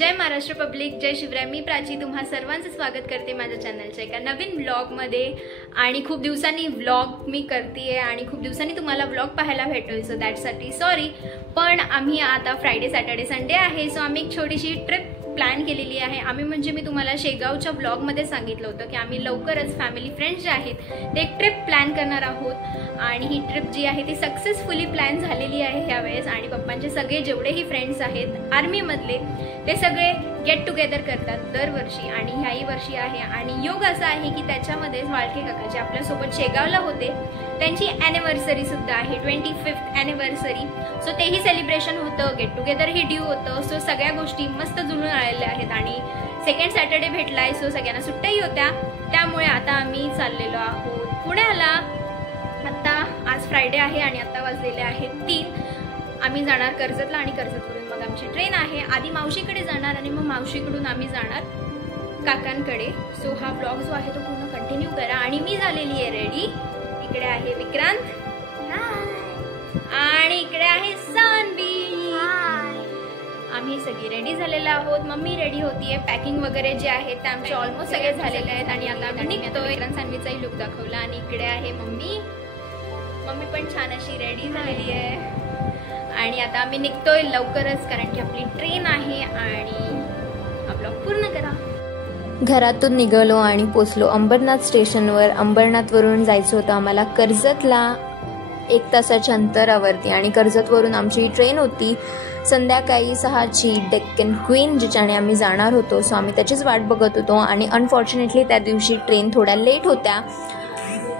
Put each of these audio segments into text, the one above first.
जय Maharashtra public, जय शिवराय. मी प्राची तुम्हा सर्वांचं स्वागत करते माझ्या चॅनलच्या एका नवीन व्लॉगमध्ये. आणि खूप दिवसांनी व्लॉग मी करते आणि खूप दिवसांनी तुम्हाला व्लॉग पाहायला भेटतोय, सो दॅटसाठी सॉरी. पण आम्ही आता फ्रायडे सॅटर्डे संडे आहे, सो आम्ही एक छोटीशी ट्रिप प्लॅन केलेली आहे. आम्ही म्हणजे मी तुम्हाला शेगावच्या ब्लॉगमध्ये सांगितलं होतं की आम्ही लवकरच फॅमिली फ्रेंड्स जे आहेत ते एक ट्रिप प्लॅन करणार आहोत. आणि ही ट्रिप जी आहे ती सक्सेसफुली प्लॅन झालेली आहे ह्यावेळेस. आणि पप्पांचे सगळे जेवढेही फ्रेंड्स आहेत आर्मीमधले ते सगळे गेट टुगेदर करतात दरवर्षी, आणि ह्याही वर्षी आहे. आणि योग असा आहे की त्याच्यामध्ये वाळके काका जे आपल्यासोबत शेगावला होते त्यांची ॲनिव्हर्सरी सुद्धा आहे, 25th ॲनिव्हर्सरी. सो तेही सेलिब्रेशन होतं, गेट टुगेदरही ड्यू होतं. सो सगळ्या गोष्टी मस्त जुळून आलेल्या आहेत. आणि सेकंड सॅटर्डे भेटलाय, सो सगळ्यांना सुट्ट्याही होत्या. त्यामुळे आता आम्ही चाललेलो आहोत पुण्याला. आत्ता आज फ्रायडे आहे आणि आत्ता वाजलेले आहेत 3. आम्ही जाणार कर्जतला आणि कर्जतवरून मग आमची ट्रेन आहे. आधी मावशीकडे जाणार आणि मग मावशीकडून आम्ही जाणार काकांकडे. सो हा ब्लॉग जो आहे तो पूर्ण कंटिन्यू करा. आणि मी झालेली आहे रेडी. इकडे आहे विक्रांत आणि इकडे आहे सानवी. आम्ही सगळी रेडी झालेलो आहोत. मम्मी रेडी होतीये. पॅकिंग वगैरे जे आहे ते आमचे ऑलमोस्ट सगळे झालेले आहेत. आणि आता आम्ही निघतोय. विक्रांत सानवीचाही लुक दाखवला. आणि इकडे आहे मम्मी. मम्मी पण छान अशी रेडी झालेली आहे. आणि आता आम्ही निघतोय लवकरच, कारण की आपली ट्रेन आहे. आणि हा ब्लॉग पूर्ण करा. घरातून निघालो आणि पोचलो अंबरनाथ स्टेशनवर. अंबरनाथवरून जायचं होतं आम्हाला कर्जतला 1 तासाच्या अंतरावरती. आणि कर्जतवरून आमची ट्रेन होती संध्याकाळी 6ची डेक्कन क्वीन, जिच्याने आम्ही जाणार होतो. सो आम्ही त्याचीच वाट बघत होतो. आणि अनफॉर्च्युनेटली त्या दिवशी ट्रेन थोड्या लेट होत्या.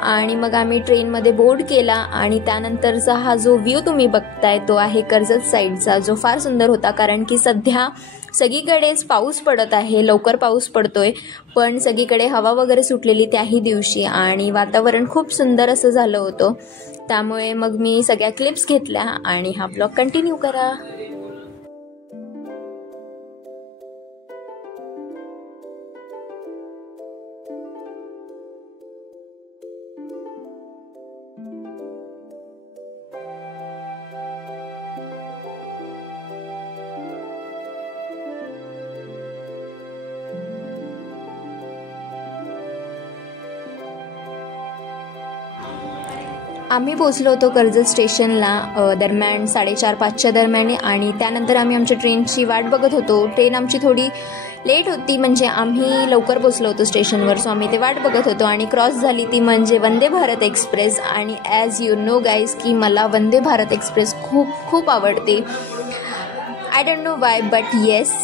आणि मग आम्ही ट्रेनमध्ये बोर्ड केला. आणि त्यानंतरचा हा जो व्ह्यू तुम्ही बघताय तो आहे कर्जत साईडचा, जो फार सुंदर होता. कारण की सध्या सगळीकडेच पाऊस पडत आहे, लवकर पाऊस पडतोय, पण सगळीकडे हवा वगैरे सुटलेली त्याही दिवशी. आणि वातावरण खूप सुंदर असं झालं होतं. त्यामुळे मग मी सगळ्या क्लिप्स घेतल्या. आणि हा ब्लॉग कंटिन्यू करा. आम्ही पोचलो होतो कर्जत स्टेशनला दरम्यान 4:30-5च्या दरम्यान. आणि त्यानंतर आम्ही आमच्या ट्रेनची वाट बघत होतो. ट्रेन आमची थोडी लेट होती, म्हणजे आम्ही लवकर पोचलो होतो स्टेशनवर. सो आम्ही ते वाट बघत होतो. आणि क्रॉस झाली ती म्हणजे वंदे भारत एक्सप्रेस. आणि ॲज यू नो गाईज की मला वंदे भारत एक्सप्रेस खूप खूप आवडते. I don't know Y, but yes.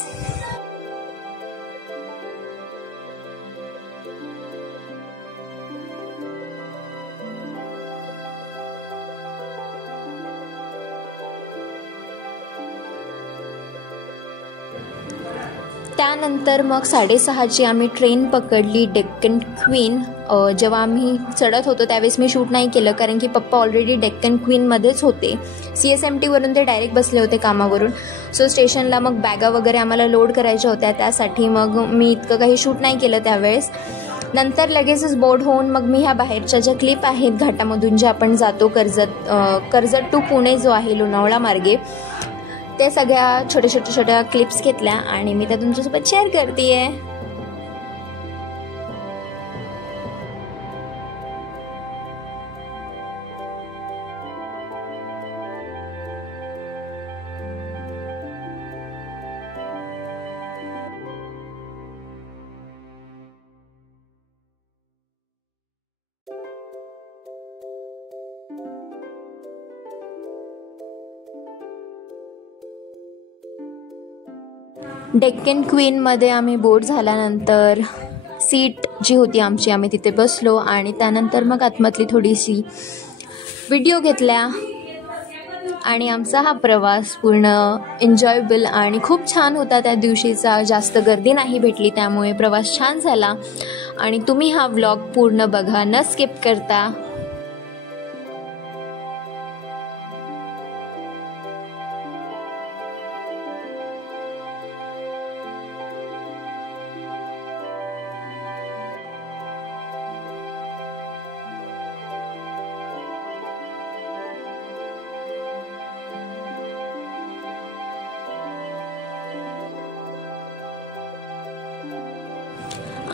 त्यानंतर मग 6:30ची आम्ही ट्रेन पकडली डेक्कन क्वीन. जेव्हा आम्ही चढत होतो त्यावेळेस मी शूट नाही केलं, कारण की पप्पा ऑलरेडी डेक्कन क्वीनमध्येच होते. CSMTवरून ते डायरेक्ट बसले होते कामावरून. सो स्टेशनला मग बॅगा वगैरे आम्हाला लोड करायच्या होत्या, त्यासाठी मग मी इतकं काही शूट नाही केलं त्यावेळेस. नंतर लगेचच बोर्ड होऊन मग मी ह्या बाहेरच्या ज्या क्लिप आहेत घाटामधून जे आपण जातो कर्जत टू पुणे जो आहे लोणावळा मार्गे, त्या सगळ्या छोट्या क्लिप्स घेतल्या आणि मी त्या तुमच्यासोबत शेअर करतेय. डेक्कन क्वीनमध्ये आम्ही बोर्ड झाल्यानंतर सीट जी होती आमची आम्ही तिथे बसलो. आणि त्यानंतर मग आतमधली थोडीशी व्हिडिओ घेतल्या. आणि आमचा हा प्रवास पूर्ण एन्जॉयबल आणि खूप छान होता. त्या दिवशीचा जास्त गर्दी नाही भेटली, त्यामुळे प्रवास छान झाला. आणि तुम्ही हा व्लॉग पूर्ण बघा, न स्किप करता.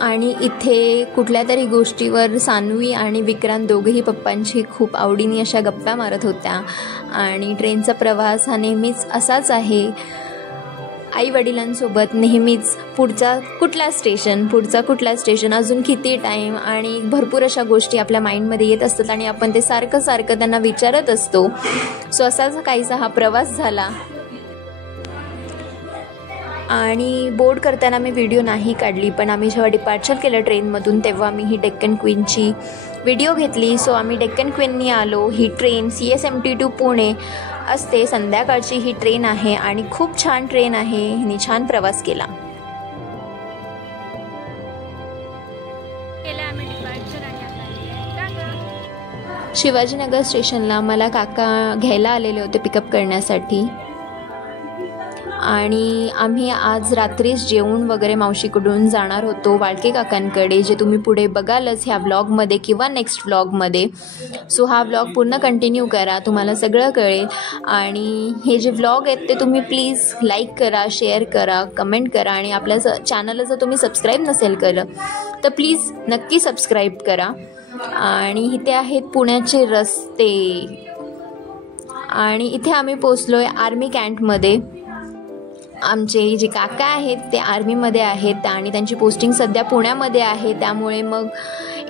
आणि इथे कुठल्या तरी गोष्टीवर सान्वी आणि विक्रांत दोघेही पप्पांची खूप आवडीने अशा गप्पा मारत होत्या. आणि ट्रेनचा प्रवास हा नेहमीच असाच आहे. आई वडिलांसोबत नेहमीच पुढचा कुठला स्टेशन, अजून किती टाईम आणि भरपूर अशा गोष्टी आपल्या माइंडमध्ये येत असतात आणि आपण ते सारखं त्यांना विचारत असतो. सो असाच काहीसा हा प्रवास झाला. आणि बोर्ड करताना मी व्हिडिओ नाही काढली, पण आम्ही जेव्हा डिपार्चर केलं ट्रेनमधून तेव्हा मी ही डेक्कन क्वीनची व्हिडिओ घेतली. सो आम्ही डेक्कन क्वीननी आलो. ही ट्रेन CSMT टू पुणे असते. संध्याकाळची ही ट्रेन आहे आणि खूप छान ट्रेन आहे. हिने छान प्रवास केला. शिवाजीनगर स्टेशनला मला काका घ्यायला आलेले होते पिकअप करण्यासाठी. आणि आम्ही आज रात्रीच जेवून वगैरे मावशीकडून जाणार होतो वाळके काकांकडे, जे तुम्ही पुढे बघालच ह्या व्लॉगमध्ये किंवा नेक्स्ट व्लॉगमध्ये. सो हा व्लॉग पूर्ण कंटिन्यू करा, तुम्हाला सगळं कळेल. आणि हे जे व्लॉग आहेत ते तुम्ही प्लीज लाईक करा, शेअर करा, कमेंट करा. आणि आपल्या चॅनलला जर तुम्ही सबस्क्राईब नसेल केलं तर प्लीज नक्की सबस्क्राईब करा. आणि इथे आहेत पुण्याचे रस्ते. आणि इथे आम्ही पोचलो आहे आर्मी कॅम्पमध्ये. आमचे जे काका आहेत ते आर्मीमध्ये आहेत आणि त्यांची पोस्टिंग सध्या पुण्यामध्ये आहे. त्यामुळे मग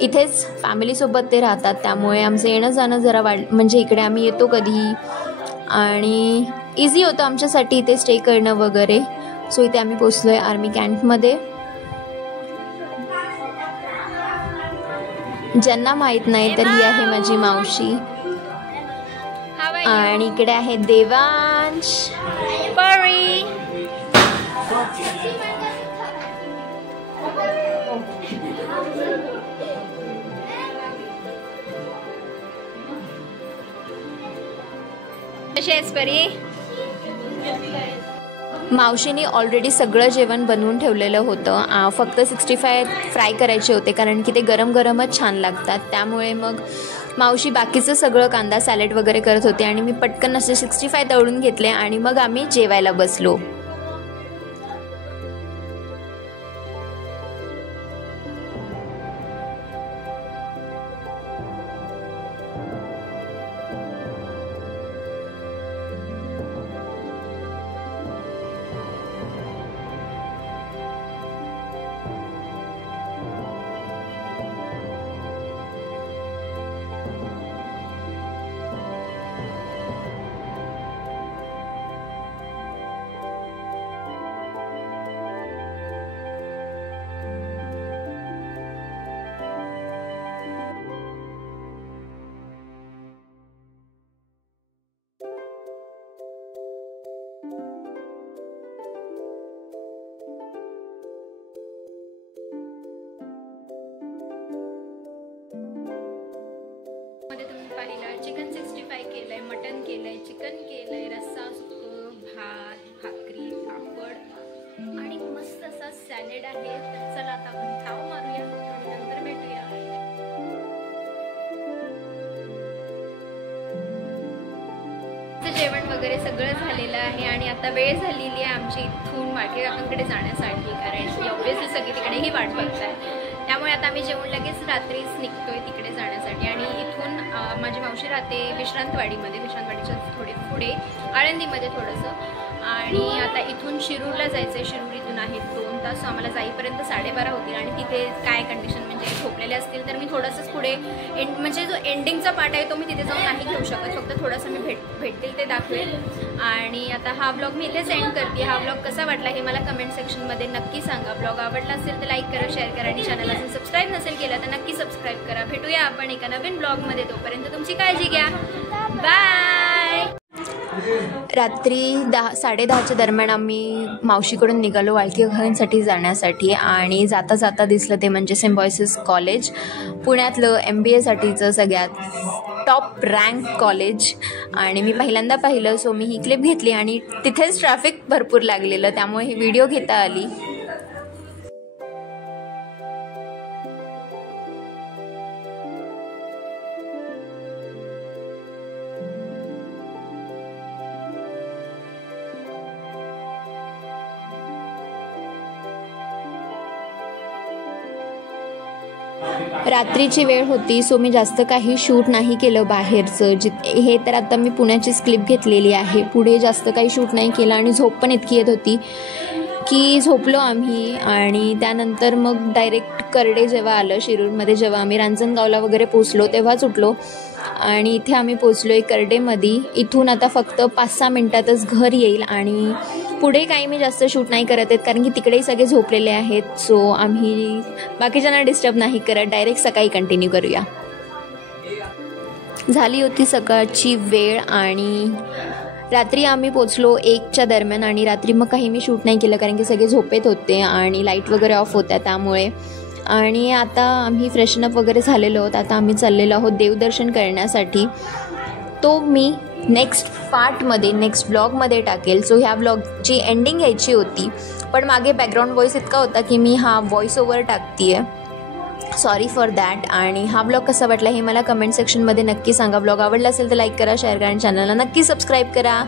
इथेच फॅमिलीसोबत ते राहतात. त्यामुळे आमचं येणं जाणं जरा म्हणजे इकडे आम्ही येतो कधीही आणि इझी होतं आमच्यासाठी इथे स्टे करणं वगैरे. सो इथे आम्ही पोचलो आहे आर्मी कॅम्पमध्ये. ज्यांना माहीत नाही तर ही आहे माझी मावशी. आणि इकडे आहे देवांश, परी. कशी आहेस परी? मावशीने ऑलरेडी सगळं जेवण बनवून ठेवलेलं होतं. फक्त 65 फ्राय करायचे होते कारण की ते गरम गरमच छान लागतात. त्यामुळे मग मावशी बाकीचं सगळं कांदा सॅलड वगैरे करत होते आणि मी पटकन असे 65 तळून घेतले आणि मग आम्ही जेवायला बसलो. चिकन 65 केलंय, मटन केलंय, चिकन केलंय, रस्सा, सुकं, भात, भाकरी, पापड आणि मस्त असा सॅलेड आहे. तर चला आता आपण थाव मारूया आणि नंतर भेटूया. जेवण वगैरे सगळं झालेलं आहे आणि आता वेळ झालेली आहे आमची इथून वाळके काकांकडे जाण्यासाठी, कारण ऑब्विसली सगळी तिकडेही वाट बघताय. त्यामुळे आता आम्ही जेवण लगेच रात्रीच निघतोय तिकडे जाण्यासाठी. आणि इथून माझी मावशी राहते विश्रांतवाडीच्या थोडे पुढे आळंदीमध्ये थोडंसं. आणि आता इथून शिरूरला जायचं आहे. शिरूर आहेत 2 तास. आम्हाला जाईपर्यंत 12:30 होतील. आणि तिथे काय कंडिशन म्हणजे झोपलेले असतील तर मी थोडंसंच पुढे म्हणजे जो एंडिंगचा पार्ट आहे तो मी तिथे जाऊन नाही घेऊ शकत, फक्त थोडंसं मी भेटतील ते दाखवेल. आणि आता हा ब्लॉग मी इथेच एंड करते. हा ब्लॉग कसा वाटला हे मला कमेंट सेक्शनमध्ये नक्की सांगा. ब्लॉग आवडला असेल तर लाईक करा, शेअर करा आणि चॅनल अजून सबस्क्राईब नसेल केलं तर नक्की सबस्क्राईब करा. भेटूया आपण एका नवीन ब्लॉगमध्ये. तोपर्यंत तुमची काळजी घ्या. बाय. रात्री 10-10:30च्या दरम्यान आम्ही मावशीकडून निघालो वाळके काकांसाठी जाण्यासाठी. आणि जाता जाता दिसलं ते म्हणजे सिम्बायोसिस कॉलेज, पुण्यातलं MBAसाठीचं सगळ्यात टॉप रँक कॉलेज. आणि मी पहिल्यांदा पाहिलं, सो मी ही क्लिप घेतली. आणि तिथेच ट्रॅफिक भरपूर लागलेलं, त्यामुळे ही व्हिडिओ घेता आली. रात्रीची वेळ होती, सो मी जास्त काही शूट नाही केलं बाहेरचं. हे तर आता मी पुण्याचीच क्लिप घेतलेली आहे. पुढे जास्त काही शूट नाही केलं आणि झोप पण इतकी येत होती की झोपलो आम्ही. आणि त्यानंतर मग डायरेक्ट करडे जेव्हा आलं शिरूरमध्ये, जेव्हा आम्ही रांजणगावला वगैरे पोचलो तेव्हाच उठलो आणि इथे आम्ही पोचलो आहे करडेमध्ये. इथून आता फक्त 5-6 मिनटातच घर येईल आणि पुढे काही मी जास्त शूट नाही करत आहेत कारण की तिकडेही सगळे झोपलेले आहेत. सो आम्ही बाकीच्यांना डिस्टर्ब नाही करत, डायरेक्ट सकाळी कंटिन्यू करूया. झाली होती सकाळची वेळ आणि रात्री आम्ही पोचलो 1च्या दरम्यान आणि रात्री मग काही मी शूट नाही केलं कारण की सगळे झोपेत होते आणि लाईट वगैरे ऑफ होत्या त्यामुळे. आणि आता आम्ही फ्रेशनअप वगैरे झालेलो आहोत. आता आम्ही चाललेलो आहोत देवदर्शन करण्यासाठी. तो मी नेक्स्ट पार्टमध्ये, नेक्स्ट ब्लॉगमध्ये टाकेल. सो ह्या ब्लॉगची एंडिंग यायची होती पण मागे बॅकग्राऊंड व्हॉईस इतका होता की मी हा व्हॉईस ओव्हर टाकते आहे, सॉरी फॉर दॅट. आणि हा ब्लॉग कसा वाटला हे मला कमेंट सेक्शनमध्ये नक्की सांगा. ब्लॉग आवडला असेल तर लाईक करा, शेअर करा आणि चॅनलला नक्की सबस्क्राईब करा.